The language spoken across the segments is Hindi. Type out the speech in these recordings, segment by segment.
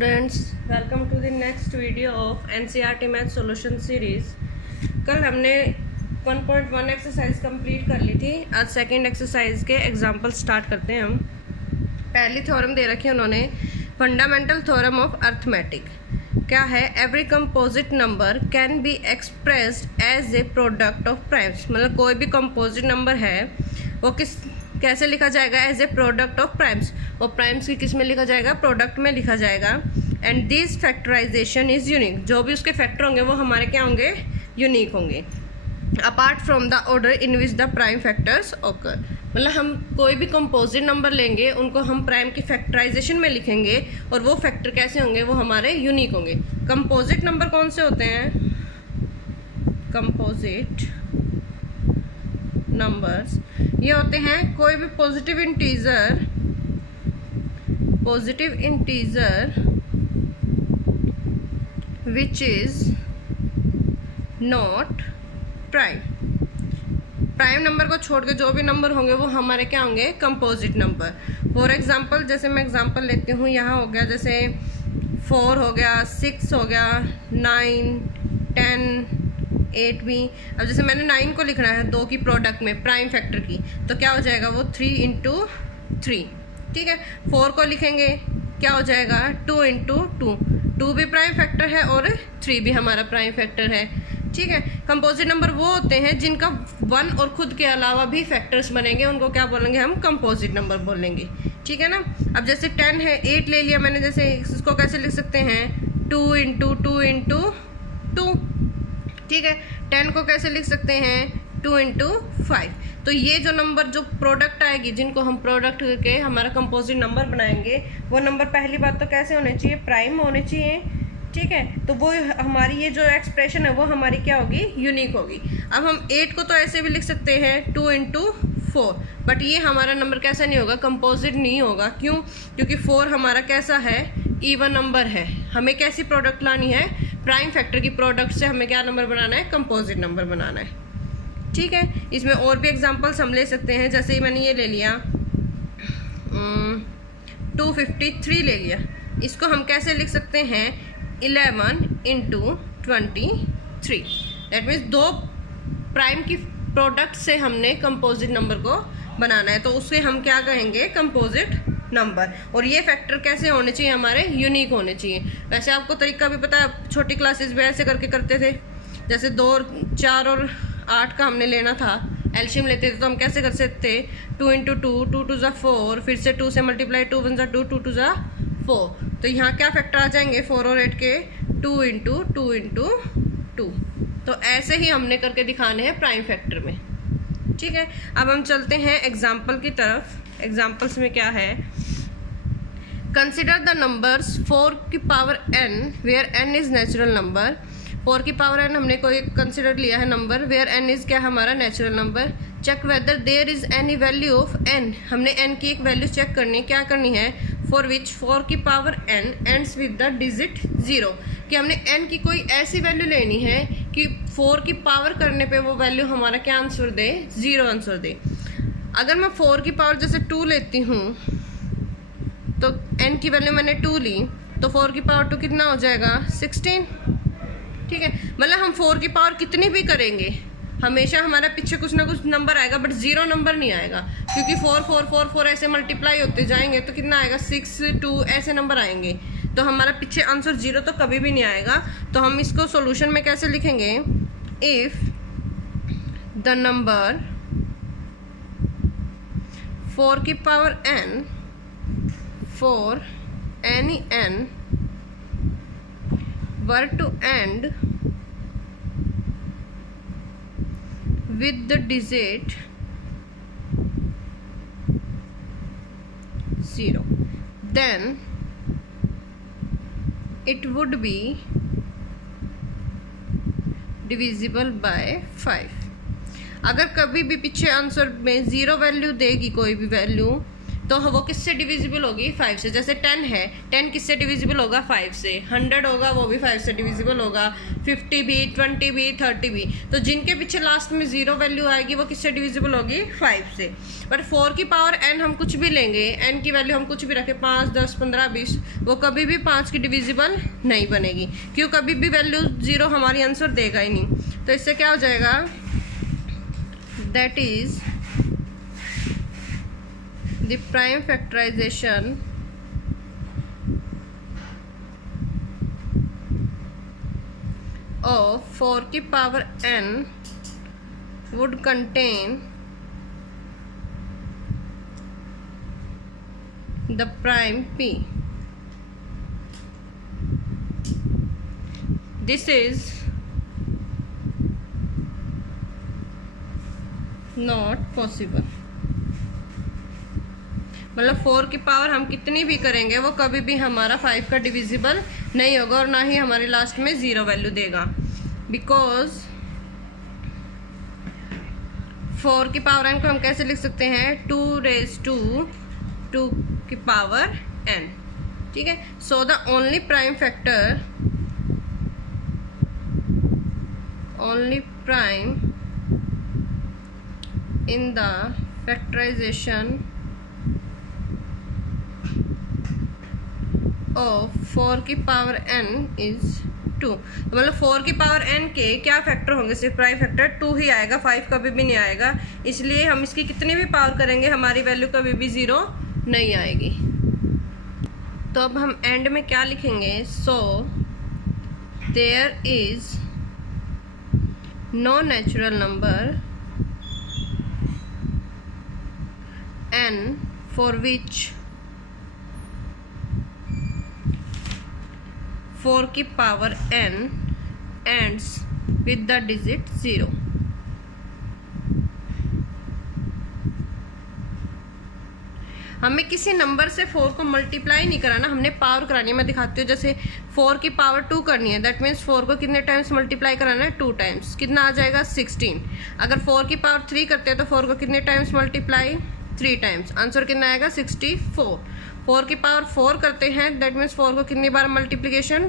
Students, welcome to the next video of NCERT math solution series. कल हमने 1.1 एक्सरसाइज कंप्लीट कर ली थी। आज सेकंड एक्सरसाइज के एग्जांपल स्टार्ट करते हैं हम। पहली थ्योरम दे रखी है उन्होंने, फंडामेंटल थ्योरम ऑफ अर्थमेटिक। क्या है? Every composite number can be expressed as a product of primes. मतलब कोई भी कंपोजिट नंबर है वो कैसे लिखा जाएगा? As a product of primes. और प्राइम्स की किस में लिखा जाएगा? प्रोडक्ट में लिखा जाएगा। And this factorization is unique. जो भी उसके फैक्टर होंगे वो हमारे क्या होंगे? यूनिक होंगे। Apart from the order in which the prime factors occur. मतलब हम कोई भी कंपोजिट नंबर लेंगे, उनको हम प्राइम की फैक्टराइजेशन में लिखेंगे और वो फैक्टर कैसे होंगे? वो हमारे यूनिक होंगे। कंपोजिट नंबर कौन से होते हैं? कंपोजिट नंबर्स ये होते हैं कोई भी positive integer which is not prime. Prime number को छोड़ के जो भी नंबर होंगे वो हमारे क्या होंगे? Composite number. फॉर एग्जांपल, जैसे मैं एग्जांपल लेती हूँ, यहाँ हो गया जैसे 4 हो गया, 6 हो गया, 9, 10, 8 भी। अब जैसे मैंने 9 को लिखना है 2 की प्रोडक्ट में प्राइम फैक्टर की, तो क्या हो जाएगा? वो 3 इंटू 3। ठीक है। 4 को लिखेंगे, क्या हो जाएगा? 2 इंटू 2। 2 भी प्राइम फैक्टर है और 3 भी हमारा प्राइम फैक्टर है। ठीक है। कंपोजिट नंबर वो होते हैं जिनका 1 और खुद के अलावा भी फैक्टर्स बनेंगे, उनको क्या बोलेंगे? हम कंपोजिट नंबर बोलेंगे। ठीक है ना। अब जैसे 10 है, 8 ले लिया मैंने, जैसे इसको कैसे लिख सकते हैं? 2 इंटू 2 इंटू 2। ठीक है। 10 को कैसे लिख सकते हैं? 2 इंटू 5। तो ये जो नंबर जो प्रोडक्ट आएगी, जिनको हम प्रोडक्ट करके हमारा कंपोजिट नंबर बनाएंगे, वो नंबर पहली बात तो कैसे होने चाहिए? प्राइम होने चाहिए। ठीक है। तो वो हमारी ये जो एक्सप्रेशन है वो हमारी क्या होगी? यूनिक होगी। अब हम 8 को तो ऐसे भी लिख सकते हैं 2 इंटू 4, बट ये हमारा नंबर कैसा नहीं होगा? कंपोजिट नहीं होगा। क्यों? क्योंकि 4 हमारा कैसा है? इवन नंबर है। हमें कैसी प्रोडक्ट लानी है? प्राइम फैक्टर की प्रोडक्ट से हमें क्या नंबर बनाना है? कंपोजिट नंबर बनाना है। ठीक है। इसमें और भी एग्जांपल्स हम ले सकते हैं। जैसे ही मैंने ये ले लिया 253 ले लिया, इसको हम कैसे लिख सकते हैं? 11 इंटू 23। दैट मीन्स 2 प्राइम की प्रोडक्ट से हमने कंपोजिट नंबर को बनाना है, तो उससे हम क्या कहेंगे? Composite number. और ये फैक्टर कैसे होने चाहिए? हमारे यूनिक होने चाहिए। वैसे आपको तरीका भी पता है, छोटी क्लासेस में ऐसे करके करते थे। जैसे 2, 4 और 8 का हमने लेना था, एल्शियम लेते थे, तो हम कैसे कर सकते थे? 2 इंटू 2, 2 टू ज़ा 4, फिर से 2 से मल्टीप्लाई, 2 1 ज़ा 2, 2 टू ज़ा 4। तो यहाँ क्या फैक्टर आ जाएंगे? 4 और 8 के 2 इंटू 2 इंटू 2। तो ऐसे ही हमने करके दिखाने हैं प्राइम फैक्टर में। ठीक है। अब हम चलते हैं एग्जाम्पल की तरफ। एग्जाम्पल्स में क्या है? कंसिडर द नंबर्स 4 की power n where n is natural number. 4 की पावर n हमने कोई कंसिडर लिया है नंबर, वेयर n इज क्या? हमारा natural number. Check whether there is any value of n। हमने n की एक वैल्यू चेक करनी है। क्या करनी है? फॉर विच 4 की power n ends with the digit 0। कि हमने n की कोई ऐसी वैल्यू लेनी है कि 4 की पावर करने पे वो वैल्यू हमारा क्या आंसर दे? 0 आंसर दे। अगर मैं 4 की पावर जैसे 2 लेती हूँ, तो n की वैल्यू मैंने 2 ली, तो 4 की पावर 2 कितना हो जाएगा? 16। ठीक है। मतलब हम 4 की पावर कितनी भी करेंगे, हमेशा हमारे पीछे कुछ ना कुछ नंबर आएगा, बट 0 नंबर नहीं आएगा। क्योंकि 4 4 4 4 ऐसे मल्टीप्लाई होते जाएंगे तो कितना आएगा? 6 2 ऐसे नंबर आएंगे, तो हमारा पीछे आंसर 0 तो कभी भी नहीं आएगा। तो हम इसको सॉल्यूशन में कैसे लिखेंगे? इफ द नंबर 4 की power n for any n were to end with the digit 0, then it would be divisible by 5। अगर कभी भी पीछे आंसर में 0 वैल्यू देगी कोई भी वैल्यू, तो वो किससे डिविजिबल होगी? 5 से। जैसे 10 है, 10 किससे डिविजिबल होगा? 5 से। 100 होगा, वो भी 5 से डिविजिबल होगा। 50 भी, 20 भी, 30 भी। तो जिनके पीछे लास्ट में 0 वैल्यू आएगी वो किससे डिविजिबल होगी? 5 से। बट 4 की पावर n हम कुछ भी लेंगे, n की वैल्यू हम कुछ भी रखें, 5, 10, 15, 20, वो कभी भी 5 की डिविजिबल नहीं बनेगी, क्यों? कभी भी वैल्यू 0 हमारी आंसर देगा ही नहीं। तो इससे क्या हो जाएगा? That is the prime factorization of 4 की power n would contain the prime p. This is not possible. मतलब 4 की पावर हम कितनी भी करेंगे वो कभी भी हमारा 5 का डिविजिबल नहीं होगा और ना ही हमारे लास्ट में 0 वैल्यू देगा, बिकॉज 4 की पावर n को हम कैसे लिख सकते हैं? 2 raised to 2 की पावर n। ठीक है। So the only prime in the factorization of 4 की पावर n इज 2। मतलब 4 की पावर n के क्या फैक्टर होंगे? सिर्फ प्राइम फैक्टर 2 ही आएगा, 5 कभी भी नहीं आएगा। इसलिए हम इसकी कितनी भी पावर करेंगे हमारी वैल्यू कभी भी 0 नहीं आएगी। तो अब हम एंड में क्या लिखेंगे? So there is no natural number n for which 4 की power n ends with the digit 0। हमें किसी नंबर से 4 को मल्टीप्लाई नहीं कराना, हमने पावर करानी है। मैं दिखाती हूँ। जैसे 4 की पावर 2 करनी है, दैट मीन्स 4 को कितने टाइम्स मल्टीप्लाई कराना है? 2 टाइम्स। कितना आ जाएगा? 16। अगर 4 की पावर 3 करते हैं तो 4 को कितने टाइम्स मल्टीप्लाई? 3 टाइम्स। आंसर कितना आएगा? 64। 4 की पावर 4 करते हैं, दैट मीन्स 4 को कितनी बार मल्टीप्लीकेशन?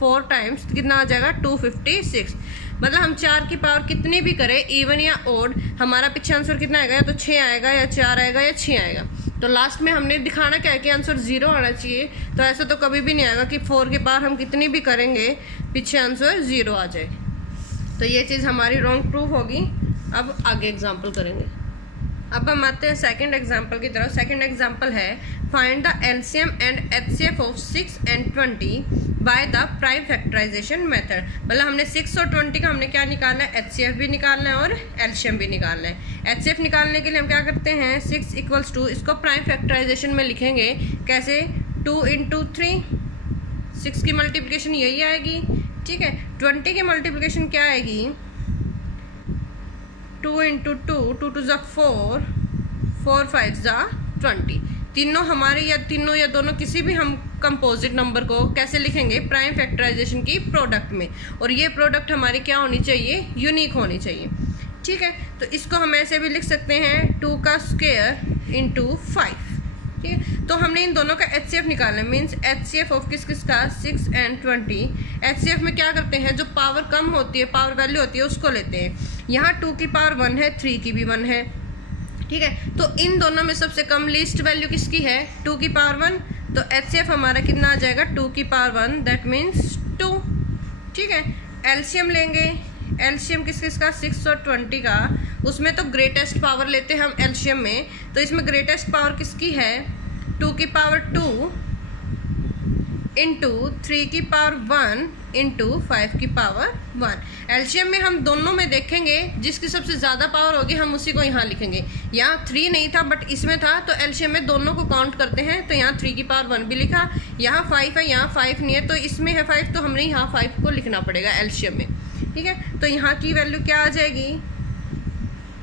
4 टाइम्स। कितना आ जाएगा? 256। मतलब हम 4 की पावर कितनी भी करें, इवन या ओड, हमारा पीछे आंसर कितना आएगा? या तो 6 आएगा, या 4 आएगा, या 6 आएगा। तो लास्ट में हमने दिखाना क्या है कि आंसर 0 आना चाहिए। तो ऐसा तो कभी भी नहीं आएगा कि 4 की पावर हम कितनी भी करेंगे पीछे आंसर 0 आ जाए। तो ये चीज़ हमारी रॉन्ग प्रूफ होगी। अब आगे एग्जाम्पल करेंगे। अब हम आते हैं सेकंड एग्जाम्पल की तरफ। सेकंड एग्जाम्पल है find the LCM and HCF of 6 and 20 by the prime factorization method. मतलब हमने 6 और 20 का हमने क्या निकालना है? एचसीएफ भी निकालना है और एलसीएम भी निकालना है। एचसीएफ निकालने के लिए हम क्या करते हैं? 6 = 2, इसको प्राइम फैक्टराइजेशन में लिखेंगे कैसे? 2 × 3, 6 की मल्टीप्लिकेशन यही आएगी। ठीक है। 20 की मल्टीप्लिकेशन क्या आएगी? 2 × 2, 2 × 4, 4 × 5 = 20। तीनों हमारे या तीनों या दोनों किसी भी हम कंपोजिट नंबर को कैसे लिखेंगे? प्राइम फैक्टराइजेशन की प्रोडक्ट में। और ये प्रोडक्ट हमारी क्या होनी चाहिए? यूनिक होनी चाहिए। ठीक है। तो इसको हम ऐसे भी लिख सकते हैं 2 का स्क्वायर × 5। ठीक है। तो हमने इन दोनों का एचसीएफ निकालना है, मीन्स एचसीएफ ऑफ किस किस का? 6 and 20। एचसीएफ में क्या करते हैं? जो पावर कम होती है, पावर वैल्यू होती है, उसको लेते हैं। यहाँ 2 की पावर 1 है, 3 की भी 1 है। ठीक है। तो इन दोनों में सबसे कम लीस्ट वैल्यू किसकी है? 2 की पावर 1। तो एचसीएफ हमारा कितना आ जाएगा? 2 की पावर 1, दैट मीन्स 2। ठीक है। एलसीएम लेंगे। एलसीएम किस किस का? 6 और 20 का। उसमें तो ग्रेटेस्ट पावर लेते हैं हम एलसीएम में। तो इसमें ग्रेटेस्ट पावर किसकी है? 2 की पावर 2 × 3 की पावर 1 × 5 की पावर 1। एलसीएम में हम दोनों में देखेंगे जिसकी सबसे ज़्यादा पावर होगी हम उसी को यहाँ लिखेंगे। यहाँ 3 नहीं था बट इसमें था, तो एलसीएम में दोनों को काउंट करते हैं। तो यहाँ 3 की पावर 1 भी लिखा, यहाँ 5 है, यहाँ 5 नहीं है, तो इसमें है 5, तो हमने यहाँ 5 को लिखना पड़ेगा एलसीएम में। ठीक है। तो यहाँ की वैल्यू क्या आ जाएगी?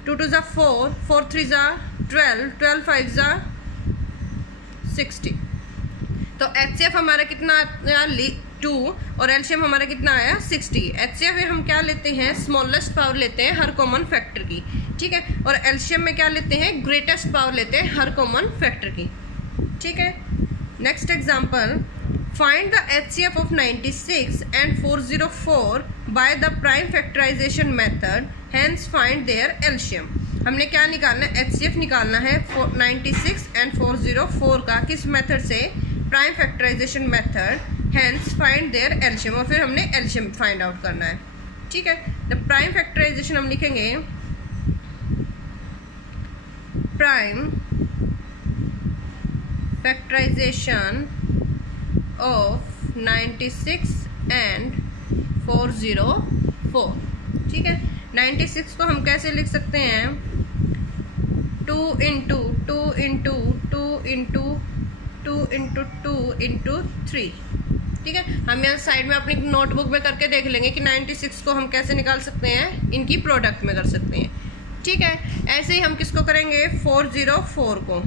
2 × 2 = 4, 4 × 3 = 12, 12 × 5 = 60। तो एचसीएफ हमारा कितना आया? 2 और एलसीएम हमारा कितना आया 60। एचसीएफ में हम क्या लेते हैं, स्मॉलेस्ट पावर लेते हैं हर कॉमन फैक्टर की, ठीक है, और एलसीएम में क्या लेते हैं, ग्रेटेस्ट पावर लेते हैं हर कॉमन फैक्टर की, ठीक है। Next example, find the HCF of 96 and 404 by the prime factorization method, hence find their LCM. हमने क्या निकालना है, एचसीएफ निकालना है 96 and 404 का, किस मेथड से, prime factorization method, hence find their LCM, और फिर हमने एलसीएम फाइंड आउट करना है, ठीक है। द प्राइम फैक्टराइजेशन हम लिखेंगे प्राइम फैक्टराइजेशन ऑफ 96 and 404, ठीक है। 96 को हम कैसे लिख सकते हैं, 2 into 2 into 2 into 2 into 2 into 3, ठीक है। हम यहाँ साइड में अपनी नोटबुक में करके देख लेंगे कि 96 को हम कैसे निकाल सकते हैं, इनकी प्रोडक्ट में कर सकते हैं, ठीक है। ऐसे ही हम किसको करेंगे, 404 को,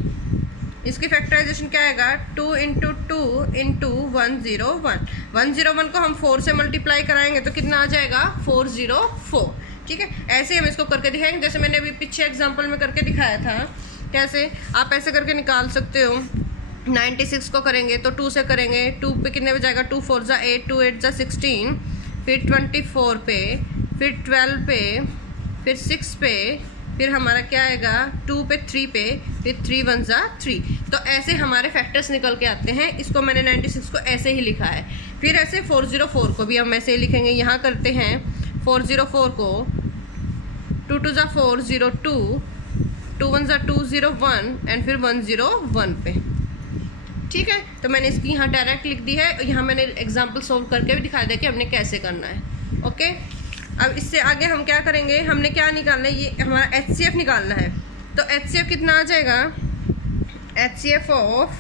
इसकी फैक्टराइजेशन क्या आएगा, 2 into 2 into 101। 101 को हम 4 से मल्टीप्लाई कराएंगे तो कितना आ जाएगा, 404, ठीक है। ऐसे हम इसको करके दिखाएंगे, जैसे मैंने अभी पीछे एग्जांपल में करके दिखाया था। कैसे आप ऐसे करके निकाल सकते हो, 96 को करेंगे तो 2 से करेंगे, 2 पे कितने पे जाएगा, 2 4 जा 8, 2 8 जा 16, फिर 24 पे, फिर 12 पे, फिर 6 पे, फिर हमारा क्या आएगा 2 पे 3 पे, फिर 3 1 जा 3। तो ऐसे हमारे फैक्टर्स निकल के आते हैं। इसको मैंने 96 को ऐसे ही लिखा है। फिर ऐसे 404 को भी हम ऐसे ही लिखेंगे। यहाँ करते हैं 404 को, 2 2 जा 4 0 2, 2 1 जा 2 0 1 एंड फिर 1 0 1 पे, ठीक है। तो मैंने इसकी यहाँ डायरेक्ट लिख दी है। यहाँ मैंने एग्जाम्पल सोल्व करके भी दिखा दिया कि हमने कैसे करना है, ओके। अब इससे आगे हम क्या करेंगे, हमने क्या निकालना है, ये हमारा एचसीएफ निकालना है। तो एचसीएफ कितना आ जाएगा, एचसीएफ ऑफ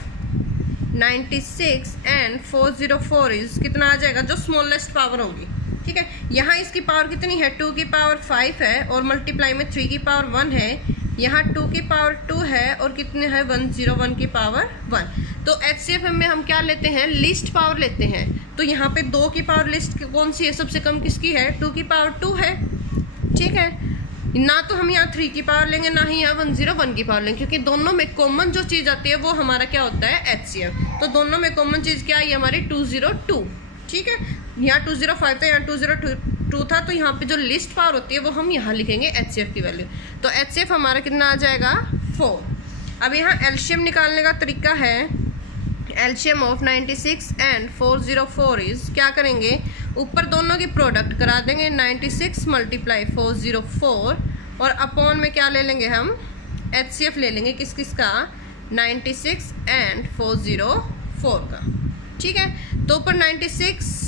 96 and 404 इज कितना आ जाएगा, जो स्मॉलेस्ट पावर होगी, ठीक है। यहाँ इसकी पावर कितनी है, 2 की पावर 5 है और मल्टीप्लाई में 3 की पावर 1 है। यहाँ 2 की पावर 2 है और कितने है, 101 की पावर 1। तो एचसीएफ में हम क्या लेते हैं, लीस्ट पावर लेते हैं। तो यहाँ पे 2 की पावर लिस्ट कौन सी है, सबसे कम किसकी है, 2 की पावर 2 है, ठीक है। ना तो हम यहाँ 3 की पावर लेंगे, ना ही यहाँ 101 की पावर लेंगे, क्योंकि दोनों में कॉमन जो चीज़ आती है वो हमारा क्या होता है, एचसीएफ। तो दोनों में कॉमन चीज़ क्या है, हमारी 202, ठीक है। यहाँ 205 था, यहाँ 202 था, तो यहाँ पे जो लिस्ट पावर होती है वो हम यहाँ लिखेंगे एचसीएफ की वैल्यू। तो एचसीएफ हमारा कितना आ जाएगा, 4। अब यहाँ एलसीएम निकालने का तरीका है, एलसीएम ऑफ 96 and 404 इज, क्या करेंगे, ऊपर दोनों की प्रोडक्ट करा देंगे, 96 मल्टीप्लाई 404 और अपॉन में क्या ले लेंगे हम, एचसीएफ ले लेंगे, किस किस का, 96 and 404 का, ठीक है। तो ऊपर 96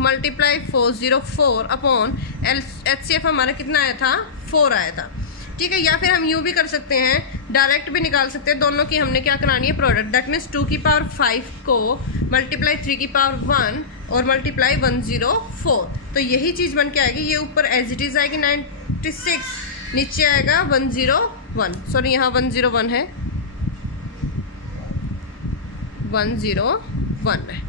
मल्टीप्लाई 404 अपॉन एचसीएफ हमारा कितना आया था, 4 आया था, ठीक है। या फिर हम यूँ भी कर सकते हैं, डायरेक्ट भी निकाल सकते हैं। दोनों की हमने क्या करानी है, प्रोडक्ट। दैट मीन्स 2 की पावर 5 को मल्टीप्लाई 3 की पावर 1 और मल्टीप्लाई 104। तो यही चीज़ बन के आएगी। ये ऊपर एज इट इज़ आएगी 96, नीचे आएगा 101, सॉरी यहाँ 101 है, 101 है,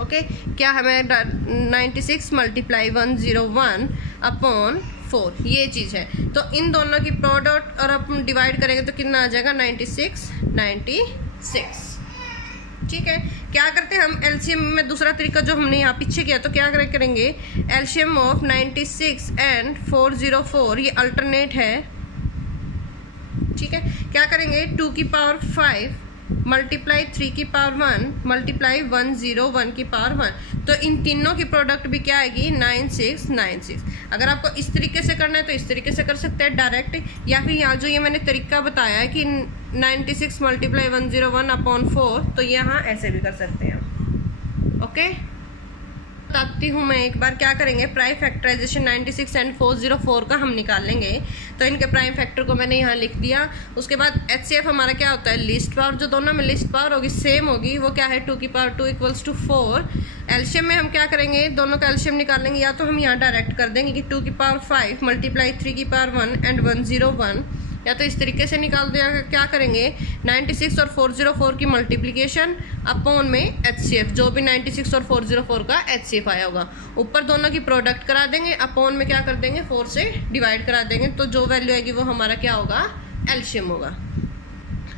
ओके। क्या हमें 96 मल्टीप्लाई 101 अपॉन 4, ये चीज़ है। तो इन दोनों की प्रोडक्ट और हम डिवाइड करेंगे तो कितना आ जाएगा, 96, ठीक है। क्या करते हैं हम एलसीएम में, दूसरा तरीका जो हमने यहाँ पीछे किया, तो क्या करेंगे, एलसीएम ऑफ 96 and 404, ये अल्टरनेट है, ठीक है। क्या करेंगे, 2 की पावर 5 मल्टीप्लाई 3 की पावर 1 मल्टीप्लाई 101 की पावर 1। तो इन तीनों की प्रोडक्ट भी क्या आएगी, 9696। अगर आपको इस तरीके से करना है तो इस तरीके से कर सकते हैं डायरेक्ट, या फिर यहाँ जो ये मैंने तरीका बताया है कि 96 मल्टीप्लाई 101 अपॉन 4, तो यहाँ ऐसे भी कर सकते हैं, ओके। बताती हूँ मैं एक बार, क्या करेंगे, प्राइम फैक्टराइजेशन 96 and 404 का हम निकाल लेंगे। तो इनके प्राइम फैक्टर को मैंने यहाँ लिख दिया। उसके बाद एचसीएफ हमारा क्या होता है, लिस्ट पावर, जो दोनों में लिस्ट पावर होगी सेम होगी, वो क्या है, 2 की पावर 2 इक्वल्स टू 4। एलसीएम में हम क्या करेंगे, दोनों का एलसीएम निकाल लेंगे, या तो हम यहाँ डायरेक्ट कर देंगे कि 2 की पावर 5 मल्टीप्लाई 3 की पावर 1 एंड 101 या तो इस तरीके से निकाल दिया, क्या करेंगे 96 और 404 की मल्टीप्लिकेशन अपॉन में HCF, जो भी 96 और 404 का HCF आया होगा, ऊपर दोनों की प्रोडक्ट करा देंगे, अपॉन में क्या कर देंगे 4 से डिवाइड करा देंगे, तो जो वैल्यू आएगी वो हमारा क्या होगा एलसीएम होगा।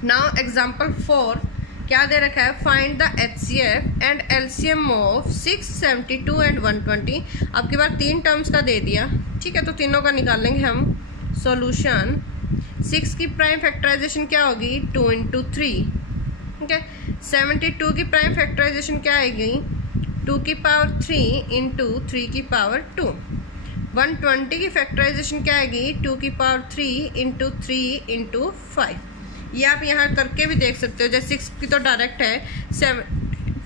नाउ एग्जाम्पल 4 क्या दे रखा है, find the HCF and LCM of 6, 72 and 120। अब की बार 3 टर्म्स का दे दिया, ठीक है, तो तीनों का निकाल लेंगे हम सॉल्यूशन। 6 की प्राइम फैक्टराइजेशन क्या होगी 2 × 3, ठीक है। 72 की प्राइम फैक्टराइजेशन क्या आएगी 2 की पावर 3 × 3 की पावर 2। 120 की फैक्टराइजेशन क्या आएगी 2 की पावर 3 × 3 × 5। ये आप यहाँ करके भी देख सकते हो, जैसे 6 की तो डायरेक्ट है,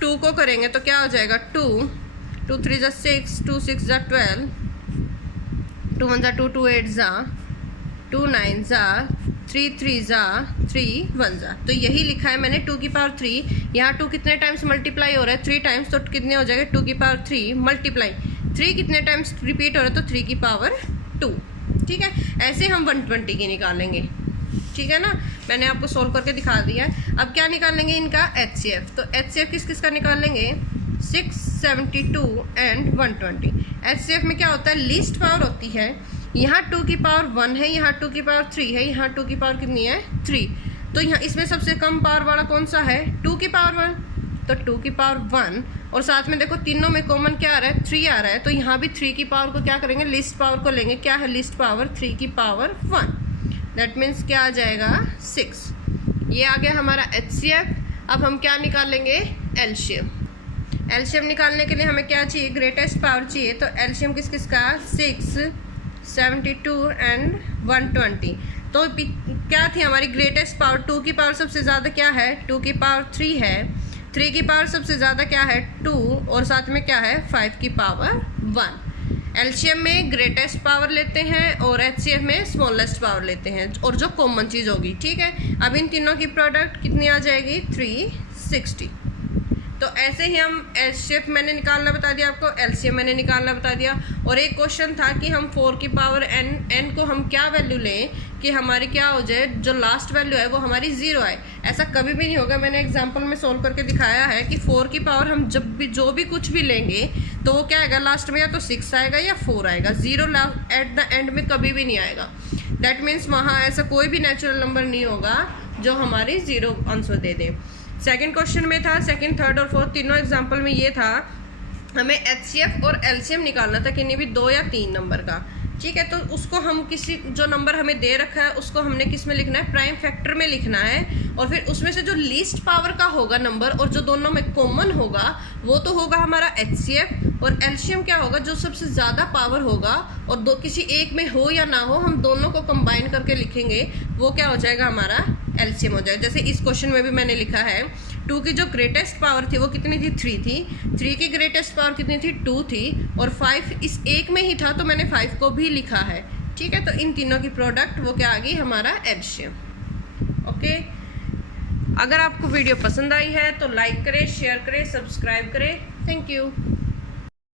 2 को करेंगे तो क्या हो जाएगा 2 2 3 = 6, 2 6 = 12, 2 1 = 2, 2 8 = 2 9 = 3 3 = 3 1 = तो यही लिखा है मैंने 2 की पावर 3। यहाँ 2 कितने टाइम्स मल्टीप्लाई हो रहा है 3 टाइम्स, तो कितने हो जाएगा 2 की पावर 3 मल्टीप्लाई 3 कितने टाइम्स रिपीट हो रहा है तो 3 की पावर 2, ठीक है। ऐसे हम 120 की निकालेंगे, ठीक है ना, मैंने आपको सोल्व करके दिखा दिया है। अब क्या निकालेंगे इनका HCF, तो HCF किस किस का निकालेंगे 6, 72 एंड 120। HCF में क्या होता है लीस्ट पावर होती है, यहाँ 2 की पावर 1 है, यहाँ 2 की पावर 3 है, यहाँ 2 की पावर कितनी है 3, तो यहाँ इसमें सबसे कम पावर वाला कौन सा है 2 की पावर 1, तो 2 की पावर 1, और साथ में देखो तीनों में कॉमन क्या आ रहा है 3 आ रहा है, तो यहाँ भी 3 की पावर को क्या करेंगे लिस्ट पावर को लेंगे, क्या है लिस्ट पावर 3 की पावर 1, दैट मीन्स क्या आ जाएगा 6। ये आ गया हमारा HCF। अब हम क्या निकालेंगे एलसीएम। एलसीएम निकालने के लिए हमें क्या चाहिए ग्रेटेस्ट पावर चाहिए, तो एलसीएम किस किस का 6, 72 एंड 120। तो क्या थी हमारी ग्रेटेस्ट पावर 2 की पावर सबसे ज़्यादा क्या है 2 की पावर 3 है, 3 की पावर सबसे ज़्यादा क्या है 2, और साथ में क्या है 5 की पावर 1। एलसीएम में ग्रेटेस्ट पावर लेते हैं और एचसीएफ में स्मॉलेस्ट पावर लेते हैं, और जो कॉमन चीज़ होगी, ठीक है। अब इन तीनों की प्रोडक्ट कितनी आ जाएगी 360। तो ऐसे ही हम एचसीएफ मैंने निकालना बता दिया आपको, एलसीएम मैंने निकालना बता दिया। और एक क्वेश्चन था कि हम 4 की पावर n को हम क्या वैल्यू लें कि हमारी क्या हो जाए जो लास्ट वैल्यू है वो हमारी 0 आए। ऐसा कभी भी नहीं होगा, मैंने एग्जांपल में सोल्व करके दिखाया है कि 4 की पावर हम जब भी जो भी कुछ भी लेंगे तो वो क्या आएगा लास्ट में, या तो 6 आएगा या 4 आएगा, 0 एट द एंड में कभी भी नहीं आएगा। दैट मीन्स वहाँ ऐसा कोई भी नेचुरल नंबर नहीं होगा जो हमारी 0 आंसर दे दे। सेकंड क्वेश्चन में था, सेकंड, थर्ड और फोर्थ तीनों एग्जांपल में ये था हमें एचसीएफ और एलसीएम निकालना था किन्हीं भी 2 या 3 नंबर का, ठीक है। तो उसको हम किसी जो नंबर हमें दे रखा है उसको हमने किस में लिखना है प्राइम फैक्टर में लिखना है, और फिर उसमें से जो लीस्ट पावर का होगा नंबर और जो दोनों में कॉमन होगा वो तो होगा हमारा एचसीएफ, और एलसीएम क्या होगा जो सबसे ज़्यादा पावर होगा और दो किसी एक में हो या ना हो हम दोनों को कंबाइन करके लिखेंगे, वो क्या हो जाएगा हमारा एलसीएम हो जाएगा। जैसे इस क्वेश्चन में भी मैंने लिखा है 2 की जो ग्रेटेस्ट पावर थी वो कितनी थी 3 थी, 3 की ग्रेटेस्ट पावर कितनी थी 2 थी, और 5 इस एक में ही था तो मैंने 5 को भी लिखा है, ठीक है। तो इन तीनों की प्रोडक्ट वो क्या आ गई हमारा एलसीएम। ओके, अगर आपको वीडियो पसंद आई है तो लाइक करें, शेयर करें, सब्सक्राइब करें। Thank you.